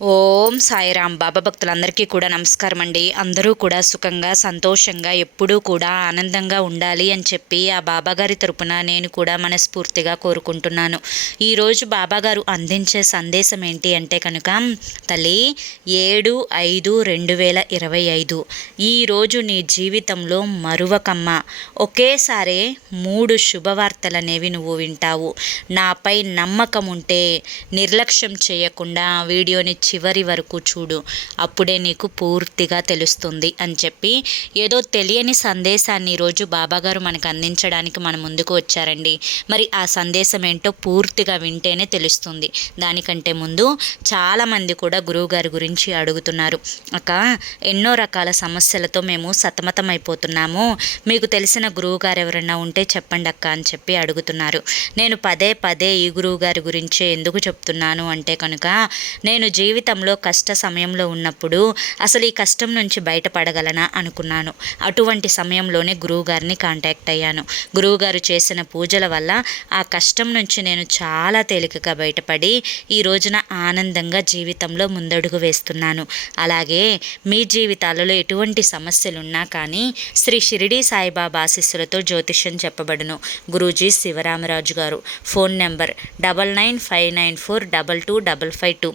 ఓం సాయిరామ్ బాబా భక్తులందరికీ కూడా నమస్కారం అండి. అందరూ కూడా సుఖంగా సంతోషంగా ఎప్పుడూ కూడా ఆనందంగా ఉండాలి అని చెప్పి ఆ బాబాగారి తరపున నేను కూడా మనస్ఫూర్తిగా కోరుకుంటున్నాను. ఈరోజు బాబాగారు అందించే సందేశం ఏంటి అంటే కనుక తల్లి ఏడు ఐదు రెండు వేల ఇరవై ఐదు. ఈరోజు నీ జీవితంలో మరువకమ్మ. ఒకేసారి మూడు శుభవార్తలు అనేవి నువ్వు వింటావు. నాపై నమ్మకం ఉంటే నిర్లక్ష్యం చేయకుండా వీడియోని చివరి వరకు చూడు. అప్పుడే నీకు పూర్తిగా తెలుస్తుంది అని చెప్పి ఏదో తెలియని సందేశాన్ని ఈరోజు బాబాగారు మనకు అందించడానికి మన ముందుకు వచ్చారండి. మరి ఆ సందేశం ఏంటో పూర్తిగా వింటేనే తెలుస్తుంది. దానికంటే ముందు చాలామంది కూడా గురువుగారి గురించి అడుగుతున్నారు. అక్క ఎన్నో రకాల సమస్యలతో మేము సతమతమైపోతున్నాము. మీకు తెలిసిన గురువుగారు ఎవరైనా ఉంటే చెప్పండి అక్క అని చెప్పి అడుగుతున్నారు. నేను పదే పదే ఈ గురువుగారి గురించే ఎందుకు చెప్తున్నాను? అంటే కనుక నేను జీవి జీవితంలో కష్ట సమయంలో ఉన్నప్పుడు అసలు ఈ కష్టం నుంచి బయటపడగలనా అనుకున్నాను. అటువంటి సమయంలోనే గురువుగారిని కాంటాక్ట్ అయ్యాను. గురువుగారు చేసిన పూజల వల్ల ఆ కష్టం నుంచి నేను చాలా తేలికగా బయటపడి ఈ రోజున ఆనందంగా జీవితంలో ముందడుగు వేస్తున్నాను. అలాగే మీ జీవితాలలో ఎటువంటి సమస్యలున్నా కానీ శ్రీ షిరిడి సాయిబాబా ఆశీస్సులతో జ్యోతిష్యం చెప్పబడును. గురూజీ శివరామరాజు గారు. Phone number double nine five nine four double two double five two.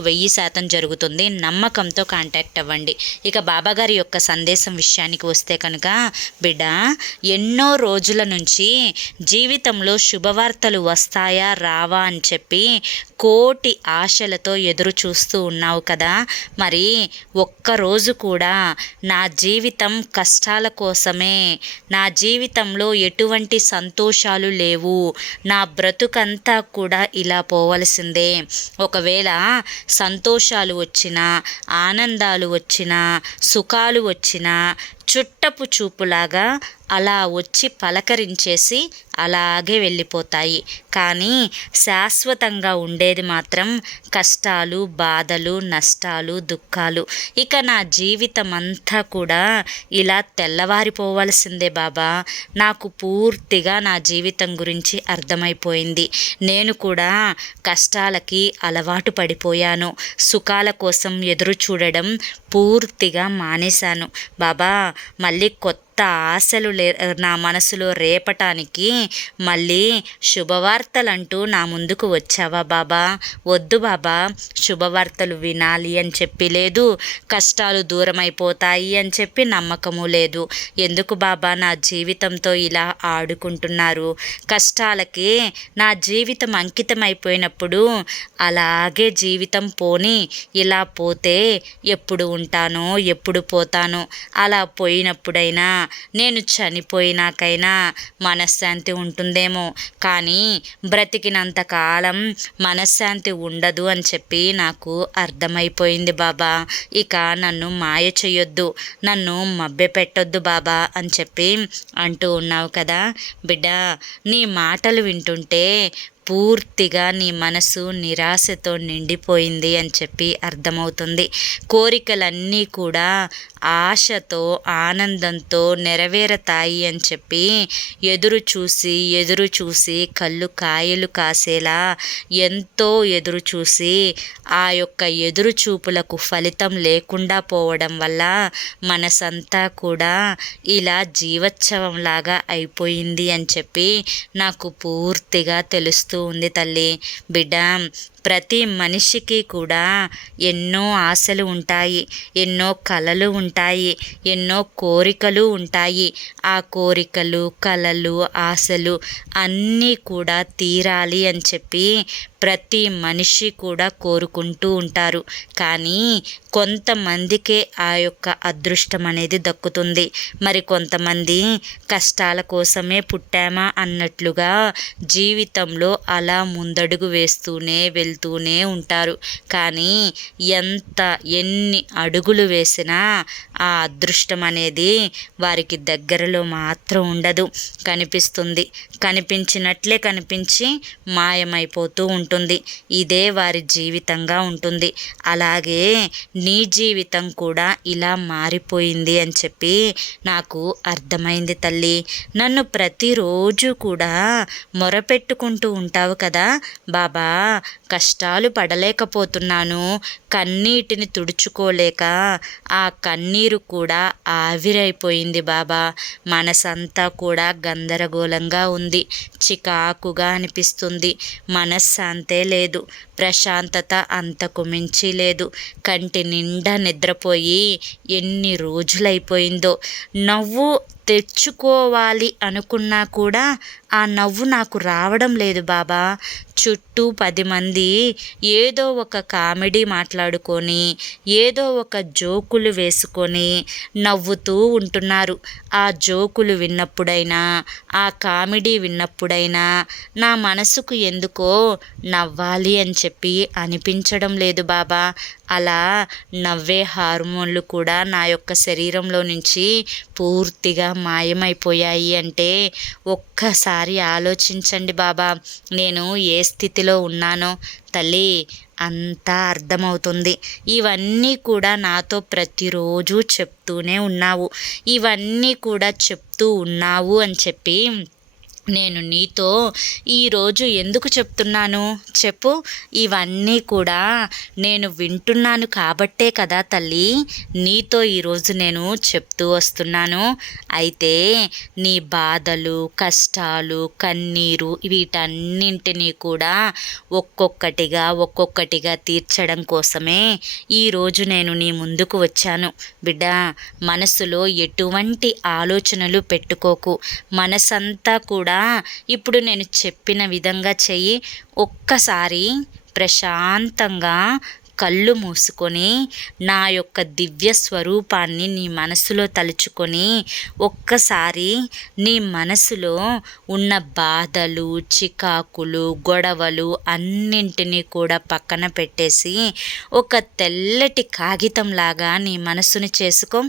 వెయ్యి శాతం జరుగుతుంది. నమ్మకంతో కాంటాక్ట్ అవ్వండి. ఇక బాబాగారి యొక్క సందేశం విషయానికి వస్తే కనుక బిడ్డ ఎన్నో రోజుల నుంచి జీవితంలో శుభవార్తలు వస్తాయా రావా అని చెప్పి కోటి ఆశలతో ఎదురు చూస్తూ ఉన్నావు కదా. మరి ఒక్కరోజు కూడా నా జీవితం కష్టాల కోసమే నా జీవితంలో ఎటువంటి సంతోషాలు లేవు. నా బ్రతుకంతా కూడా ఇలా పోవలసిందే. ఒకవేళ సంతోషాలు వచ్చినా ఆనందాలు వచ్చినా సుఖాలు వచ్చినా చుట్టపు చూపులాగా అలా వచ్చి పలకరించేసి అలాగే వెళ్ళిపోతాయి. కానీ శాశ్వతంగా ఉండేది మాత్రం కష్టాలు బాధలు నష్టాలు దుఃఖాలు. ఇక నా జీవితం అంతా కూడా ఇలా తెల్లవారిపోవలసిందే బాబా. నాకు పూర్తిగా నా జీవితం గురించి అర్థమైపోయింది. నేను కూడా కష్టాలకి అలవాటు పడిపోయాను. సుఖాల కోసం ఎదురు చూడడం పూర్తిగా మానేశాను. బాబా మళ్ళీ కొత్త ఆశలు లే నా మనసులో రేపటానికి మళ్ళీ శుభవార్తలంటూ నా ముందుకు వచ్చావా బాబా? వద్దు బాబా శుభవార్తలు వినాలి అని చెప్పి లేదు కష్టాలు దూరమైపోతాయి అని చెప్పి నమ్మకము లేదు. ఎందుకు బాబా నా జీవితంతో ఇలా ఆడుకుంటున్నారు? కష్టాలకి నా జీవితం అంకితం అయిపోయినప్పుడు అలాగే జీవితం పోని ఇలా పోతే ఎప్పుడు ఉంటానో ఎప్పుడు పోతానో అలా పోయినప్పుడైనా నేను చనిపోయినాకైనా మనశ్శాంతి ఉంటుందేమో. కానీ బ్రతికినంత కాలం మనశ్శాంతి ఉండదు అని చెప్పి నాకు అర్థమైపోయింది బాబా. ఇక నన్ను మాయ చేయొద్దు నన్ను మభ్య పెట్టొద్దు బాబా అని చెప్పి అంటూ ఉన్నావు కదా బిడ్డ. నీ మాటలు వింటుంటే పూర్తిగా నీ మనసు నిరాశతో నిండిపోయింది అని చెప్పి అర్థమవుతుంది. కోరికలన్నీ కూడా ఆశతో ఆనందంతో నెరవేరతాయి అని చెప్పి ఎదురు చూసి ఎదురు చూసి కళ్ళు కాయలు కాసేలా ఎంతో ఎదురు చూసి ఆ యొక్క ఎదురు చూపులకు ఫలితం లేకుండా పోవడం వల్ల మనసంతా కూడా ఇలా జీవోత్సవంలాగా అయిపోయింది అని చెప్పి నాకు పూర్తిగా తెలుస్తూ ఉంది తల్లి. బిడ్డ ప్రతి మనిషికి కూడా ఎన్నో ఆశలు ఉంటాయి ఎన్నో కలలు ఉంటాయి ఎన్నో కోరికలు ఉంటాయి. ఆ కోరికలు కలలు ఆశలు అన్నీ కూడా తీరాలి అని చెప్పి ప్రతి మనిషి కూడా కోరుకుంటూ ఉంటారు. కానీ కొంతమందికే ఆ యొక్క అదృష్టం అనేది దక్కుతుంది. మరి కొంతమంది కష్టాల కోసమే పుట్టామా అన్నట్లుగా జీవితంలో అలా ముందడుగు వేస్తూనే వెళ్ళి వెళ్తూనే ఉంటారు. కానీ ఎంత ఎన్ని అడుగులు వేసినా ఆ అదృష్టం అనేది వారికి దగ్గరలో మాత్రం ఉండదు. కనిపిస్తుంది. కనిపించినట్లే కనిపించి మాయమైపోతూ ఉంటుంది. ఇదే వారి జీవితంగా ఉంటుంది. అలాగే నీ జీవితం కూడా ఇలా మారిపోయింది అని చెప్పి నాకు అర్థమైంది తల్లి. నన్ను ప్రతిరోజు కూడా మొరపెట్టుకుంటూ ఉంటావు కదా బాబా. కష్టాలు పడలేకపోతున్నాను. కన్నీటిని తుడుచుకోలేక ఆ కన్నీరు కూడా ఆవిరైపోయింది బాబా. మనసంతా కూడా గందరగోళంగా ఉంది. చికాకుగా అనిపిస్తుంది. మనశ్శాంతే లేదు. ప్రశాంతత అంతకు మించి లేదు. కంటి నిండా నిద్రపోయి ఎన్ని రోజులైపోయిందో. నవ్వు తెచ్చుకోవాలి అనుకున్నా కూడా ఆ నవ్వు నాకు రావడం లేదు బాబా. చుట్టూ పది మంది ఏదో ఒక కామెడీ మాట్లాడుకొని ఏదో ఒక జోకులు వేసుకొని నవ్వుతూ ఉంటున్నారు. ఆ జోకులు విన్నప్పుడైనా ఆ కామెడీ విన్నప్పుడైనా నా మనసుకు ఎందుకో నవ్వాలి అని చెప్పి అనిపించడం లేదు బాబా. అలా నవ్వే హార్మోన్లు కూడా నా యొక్క శరీరంలో నుంచి పూర్తిగా మాయమైపోయాయి అంటే ఒక్కసారి ఆలోచించండి బాబా. నేను ఏ స్థితిలో ఉన్నానో తల్లి అంతా అర్థమవుతుంది. ఇవన్నీ కూడా నాతో ప్రతిరోజు చెప్తూనే ఉన్నావు. ఇవన్నీ కూడా చెప్తూ ఉన్నావు అని చెప్పి నేను నీతో ఈరోజు ఎందుకు చెప్తున్నాను? చెప్పు. ఇవన్నీ కూడా నేను వింటున్నాను కాబట్టే కదా తల్లి. నీతో ఈరోజు నేను చెప్తూ వస్తున్నాను. అయితే నీ బాధలు కష్టాలు కన్నీరు వీటన్నింటినీ కూడా ఒక్కొక్కటిగా ఒక్కొక్కటిగా తీర్చడం కోసమే ఈరోజు నేను నీ ముందుకు వచ్చాను. బిడ్డ మనసులో ఎటువంటి ఆలోచనలు పెట్టుకోకు. మనసంతా కూడా ఇప్పుడు నేను చెప్పిన విధంగా చెయ్యి. ఒక్కసారి ప్రశాంతంగా కళ్ళు మూసుకొని నా యొక్క దివ్య స్వరూపాన్ని నీ మనసులో తలుచుకొని ఒక్కసారి నీ మనసులో ఉన్న బాధలు చికాకులు గొడవలు అన్నింటినీ కూడా పక్కన పెట్టేసి ఒక తెల్లటి కాగితంలాగా నీ మనసుని చేసుకో.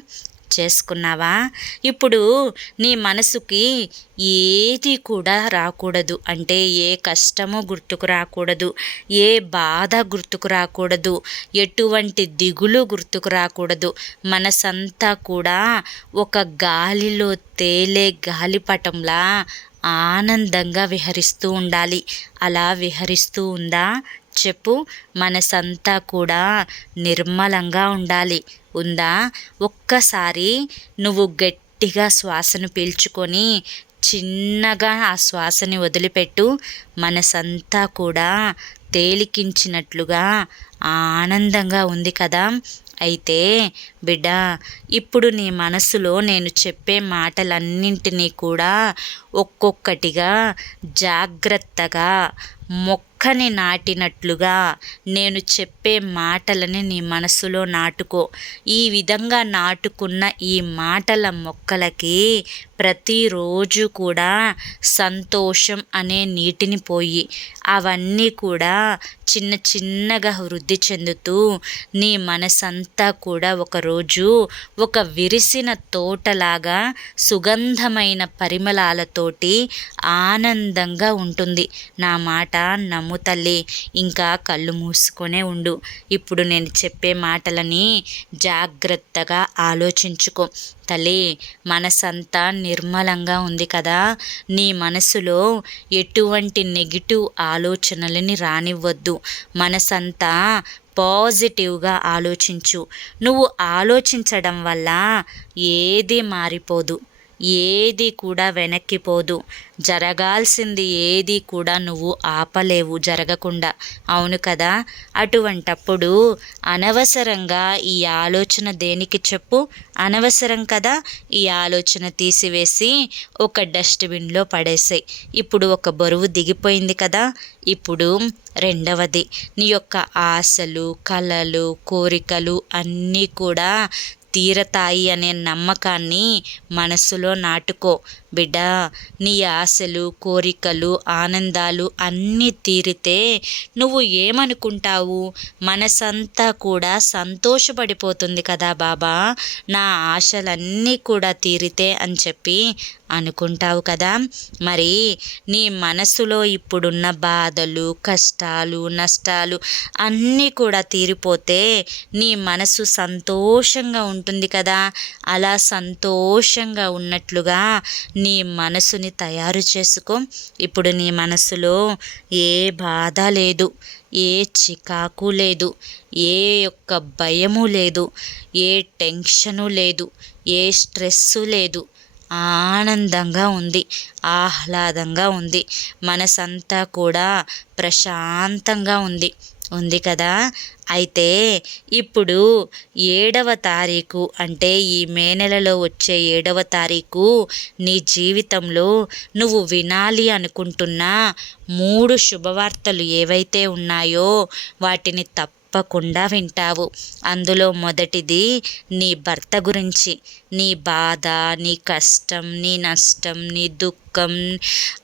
చేసుకున్నావా? ఇప్పుడు నీ మనసుకి ఏది కూడా రాకూడదు. అంటే ఏ కష్టము గుర్తుకు రాకూడదు. ఏ బాధ గుర్తుకు రాకూడదు. ఎటువంటి దిగులు గుర్తుకు రాకూడదు. మనసంతా కూడా ఒక గాలిలో తేలే గాలిపటంలా ఆనందంగా విహరిస్తూ ఉండాలి. అలా విహరిస్తూ ఉందా? చెప్పు. మనసంతా కూడా నిర్మలంగా ఉండాలి. ఉందా? ఒక్కసారి నువ్వు గట్టిగా శ్వాసను పీల్చుకొని చిన్నగా ఆ శ్వాసని వదిలిపెట్టు. మనసంతా కూడా తేలికించినట్లుగా ఆనందంగా ఉంది కదా. అయితే బిడ్డ ఇప్పుడు నీ మనసులో నేను చెప్పే మాటలన్నింటినీ కూడా ఒక్కొక్కటిగా జాగ్రత్తగా మొక్కని నాటినట్లుగా నేను చెప్పే మాటలని నీ మనసులో నాటుకో. ఈ విధంగా నాటుకున్న ఈ మాటల మొక్కలకి ప్రతిరోజు కూడా సంతోషం అనే నీటిని పోయి అవన్నీ కూడా చిన్న చిన్నగా వృద్ధి వృద్ధి చెందుతూ నీ మనసంతా కూడా ఒకరోజు ఒక విరిసిన తోటలాగా సుగంధమైన పరిమళాలతోటి ఆనందంగా ఉంటుంది. నా మాట నమ్ము తల్లి. ఇంకా కళ్ళు మూసుకొనే ఉండు. ఇప్పుడు నేను చెప్పే మాటలని జాగ్రత్తగా ఆలోచించుకో. తల్లి మనసంతా నిర్మలంగా ఉంది కదా. నీ మనసులో ఎటువంటి నెగిటివ్ ఆలోచనలని రానివ్వద్దు. మనసంతా పాజిటివ్గా ఆలోచించు. నువ్వు ఆలోచించడం వల్ల ఏది మారిపోదు. ఏది కూడా వెనక్కిపోదు జరగాల్సింది ఏది కూడా నువ్వు ఆపలేవు జరగకుండా. అవును కదా? అటువంటప్పుడు అనవసరంగా ఈ ఆలోచన దేనికి చెప్పు? అనవసరం కదా? ఈ ఆలోచన తీసివేసి ఒక డస్ట్బిన్లో పడేసాయి. ఇప్పుడు ఒక బరువు దిగిపోయింది కదా? ఇప్పుడు రెండవది నీ యొక్క ఆశలు కలలు కోరికలు అన్నీ కూడా తీరతాయి అనే నమ్మకాన్ని మనసులో నాటుకో. బిడ్డ నీ ఆశలు కోరికలు ఆనందాలు అన్నీ తీరితే నువ్వు ఏమనుకుంటావు? మనసంతా కూడా సంతోషపడిపోతుంది కదా బాబా. నా ఆశలన్నీ కూడా తీరితే అని చెప్పి అనుకుంటావు కదా. మరి నీ మనసులో ఇప్పుడున్న బాధలు కష్టాలు నష్టాలు అన్నీ కూడా తీరిపోతే నీ మనసు సంతోషంగా ఉంటుంది కదా. అలా సంతోషంగా ఉన్నట్లుగా నీ మనసుని తయారు చేసుకో. ఇప్పుడు నీ మనసులో ఏ బాధ లేదు ఏ చికాకు లేదు ఏ యొక్క భయము లేదు ఏ టెన్షను లేదు ఏ స్ట్రెస్సు లేదు. ఆనందంగా ఉంది ఆహ్లాదంగా ఉంది. మనసంతా కూడా ప్రశాంతంగా ఉంది. ఉంది కదా? అయితే ఇప్పుడు ఏడవ తారీఖు అంటే ఈ మే నెలలో వచ్చే ఏడవ తారీఖు నీ జీవితంలో నువ్వు వినాలి అనుకుంటున్న మూడు శుభవార్తలు ఏవైతే ఉన్నాయో వాటిని తప్ప తప్పకుండా వింటావు. అందులో మొదటిది నీ భర్త గురించి. నీ బాధ నీ కష్టం నీ నష్టం నీ దుఃఖం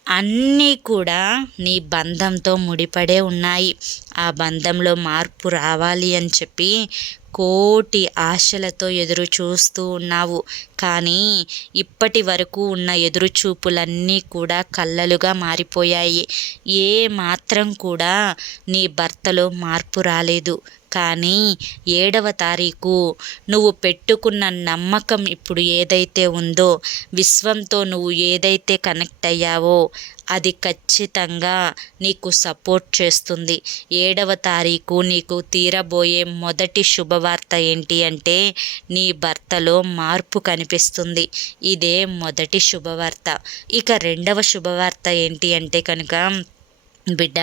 అన్నీ కూడా నీ బంధంతో ముడిపడే ఉన్నాయి. ఆ బంధంలో మార్పు రావాలి అని చెప్పి కోటి ఆశలతో ఎదురు చూస్తూ ఉన్నావు. కానీ ఇప్పటి వరకు ఉన్న ఎదురుచూపులన్నీ కూడా కళ్ళలుగా మారిపోయాయి. ఏ మాత్రం కూడా నీ భర్తలో మార్పు రాలేదు. కానీ ఏడవ తారీఖు. నువ్వు పెట్టుకున్న నమ్మకం ఇప్పుడు ఏదైతే ఉందో విశ్వంతో నువ్వు ఏదైతే కనెక్ట్ అయ్యావో అది ఖచ్చితంగా నీకు సపోర్ట్ చేస్తుంది. ఏడవ తారీఖు నీకు తీరబోయే మొదటి శుభవార్త ఏంటి అంటే నీ భర్తలో మార్పు కనిపిస్తుంది. ఇదే మొదటి శుభవార్త. ఇక రెండవ శుభవార్త ఏంటి అంటే కనుక బిడ్డ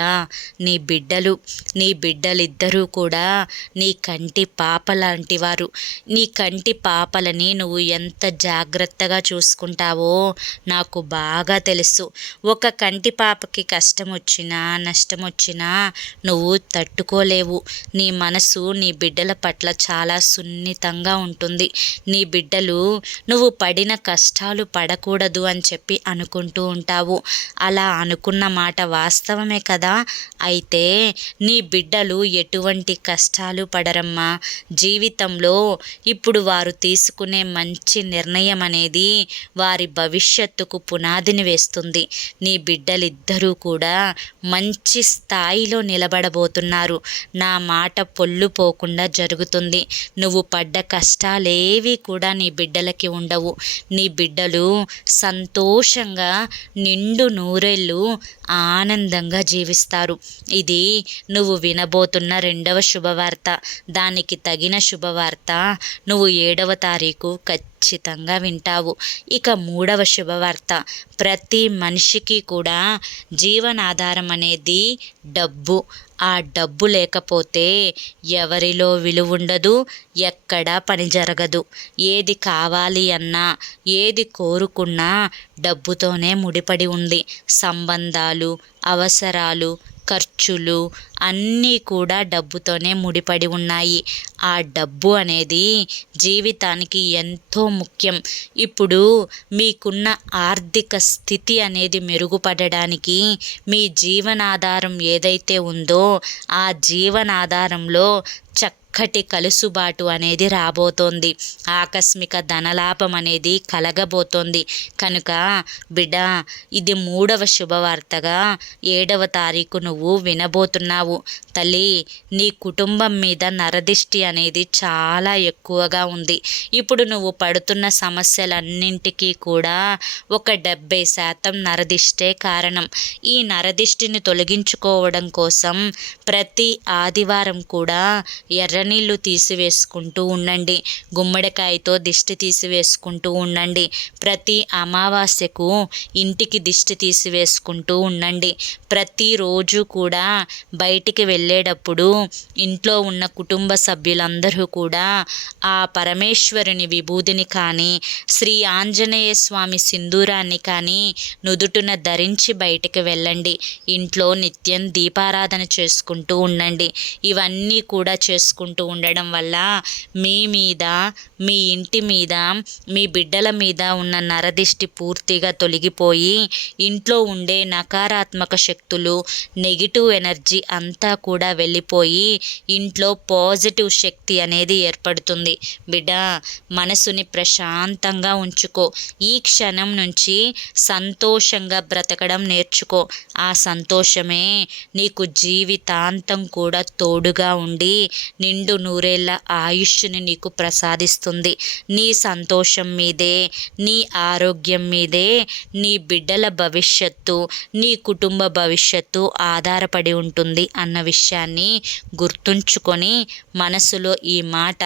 నీ బిడ్డలు నీ బిడ్డలిద్దరూ కూడా నీ కంటి పాప లాంటి వారు. నీ కంటి పాపలని నువ్వు ఎంత జాగ్రత్తగా చూసుకుంటావో నాకు బాగా తెలుసు. ఒక కంటి పాపకి కష్టం వచ్చినా నష్టం వచ్చినా నువ్వు తట్టుకోలేవు. నీ మనసు నీ బిడ్డల పట్ల చాలా సున్నితంగా ఉంటుంది. నీ బిడ్డలు నువ్వు పడిన కష్టాలు పడకూడదు అని చెప్పి అనుకుంటూ ఉంటావు. అలా అనుకున్న మాట వాస్తవమే కోసమే కదా? అయితే నీ బిడ్డలు ఎటువంటి కష్టాలు పడరమ్మా. జీవితంలో ఇప్పుడు వారు తీసుకునే మంచి నిర్ణయం అనేది వారి భవిష్యత్తుకు పునాదిని వేస్తుంది. నీ బిడ్డలిద్దరూ కూడా మంచి స్థాయిలో నిలబడబోతున్నారు. నా మాట పొల్లు పోకుండా జరుగుతుంది. నువ్వు పడ్డ కష్టాలేవి కూడా నీ బిడ్డలకి ఉండవు. నీ బిడ్డలు సంతోషంగా నిండు నూరెళ్ళు ఆనందంగా జీవిస్తారు. ఇది నువ్వు వినబోతున్న రెండవ శుభవార్త. దానికి తగిన శుభవార్త నువ్వు ఏడవ తారీఖు ఖచ్చితంగా వింటావు. ఇక మూడవ శుభవార్త. ప్రతి మనిషికి కూడా జీవనాధారం అనేది డబ్బు. ఆ డబ్బు లేకపోతే ఎవరిలో విలువ ఉండదు ఎక్కడా పని జరగదు. ఏది కావాలి అన్నా ఏది కోరుకున్నా డబ్బుతోనే ముడిపడి ఉంది. సంబంధాలు అవసరాలు ఖర్చులు అన్నీ కూడా డబ్బుతోనే ముడిపడి ఉన్నాయి. ఆ డబ్బు అనేది జీవితానికి ఎంతో ముఖ్యం. ఇప్పుడు మీకున్న ఆర్థిక స్థితి అనేది మెరుగుపడడానికి మీ జీవనాధారం ఏదైతే ఉందో ఆ జీవనాధారంలో చక్క చక్కటి కలుసుబాటు అనేది రాబోతోంది. ఆకస్మిక ధనలాభం అనేది కలగబోతోంది. కనుక బిడ్డ ఇది మూడవ శుభవార్తగా ఏడవ తారీఖు నువ్వు వినబోతున్నావు. తల్లి నీ కుటుంబం మీద నరదిష్టి అనేది చాలా ఎక్కువగా ఉంది. ఇప్పుడు నువ్వు పడుతున్న సమస్యలన్నింటికీ కూడా ఒక డెబ్బై శాతం నరదిష్టే కారణం. ఈ నరదిష్టిని తొలగించుకోవడం కోసం ప్రతి ఆదివారం కూడా ఎర్ర నీళ్ళు తీసివేసుకుంటూ ఉండండి. గుమ్మడికాయతో దిష్టి తీసివేసుకుంటూ ఉండండి. ప్రతి అమావాస్యకు ఇంటికి దిష్టి తీసివేసుకుంటూ ఉండండి. ప్రతిరోజు కూడా బయటికి వెళ్ళేటప్పుడు ఇంట్లో ఉన్న కుటుంబ సభ్యులందరూ కూడా ఆ పరమేశ్వరుని విభూదిని కానీ శ్రీ ఆంజనేయ స్వామి సింధూరాన్ని కానీ నుదుటున ధరించి బయటికి వెళ్ళండి. ఇంట్లో నిత్యం దీపారాధన చేసుకుంటూ ఉండండి. ఇవన్నీ కూడా చేసుకుంటూ చేసుకుంటూ ఉండడం వల్ల మీ మీద మీ ఇంటి మీద మీ బిడ్డల మీద ఉన్న నరదిష్టి పూర్తిగా తొలగిపోయి ఇంట్లో ఉండే నకారాత్మక శక్తులు నెగిటివ్ ఎనర్జీ అంతా కూడా వెళ్ళిపోయి ఇంట్లో పాజిటివ్ శక్తి అనేది ఏర్పడుతుంది. బిడ్డ మనసుని ప్రశాంతంగా ఉంచుకో. ఈ క్షణం నుంచి సంతోషంగా బ్రతకడం నేర్చుకో. ఆ సంతోషమే నీకు జీవితాంతం కూడా తోడుగా ఉండి నిండు నూరేళ్ళ ఆయుష్ని నీకు ప్రసాదిస్తుంది. నీ సంతోషం మీదే నీ ఆరోగ్యం మీదే నీ బిడ్డల భవిష్యత్తు నీ కుటుంబ భవిష్యత్తు ఆధారపడి ఉంటుంది అన్న విషయాన్ని గుర్తుంచుకొని మనసులో ఈ మాట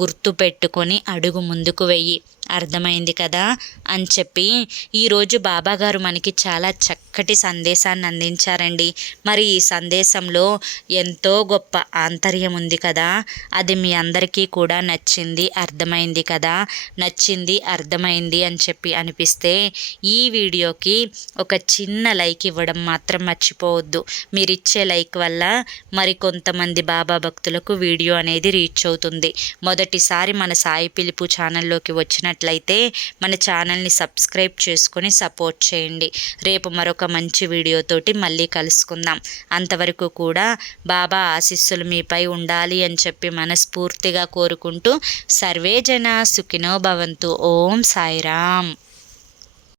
గుర్తుపెట్టుకొని అడుగు ముందుకు వెయ్యి. అర్థమైంది కదా అని చెప్పి ఈరోజు బాబాగారు మనకి చాలా చక్కటి సందేశాన్ని అందించారండి. మరి ఈ సందేశంలో ఎంతో గొప్ప ఆంతర్యం ఉంది కదా. అది మీ అందరికీ కూడా నచ్చింది అర్థమైంది కదా. నచ్చింది అర్థమైంది అని చెప్పి అనిపిస్తే ఈ వీడియోకి ఒక చిన్న లైక్ ఇవ్వడం మాత్రం మర్చిపోవద్దు. మీరు ఇచ్చే లైక్ వల్ల మరి కొంతమంది బాబా భక్తులకు వీడియో అనేది రీచ్ అవుతుంది. మొదటిసారి మన సాయి పిలుపు ఛానల్లోకి వచ్చిన నచ్చినట్లయితే మన ఛానల్ని సబ్స్క్రైబ్ చేసుకొని సపోర్ట్ చేయండి. రేపు మరొక మంచి వీడియోతోటి మళ్ళీ కలుసుకుందాం. అంతవరకు కూడా బాబా ఆశీస్సులు మీపై ఉండాలి అని చెప్పి మనస్ఫూర్తిగా కోరుకుంటూ సర్వే జన సుఖినో భవంతు. ఓం సాయిరామ్.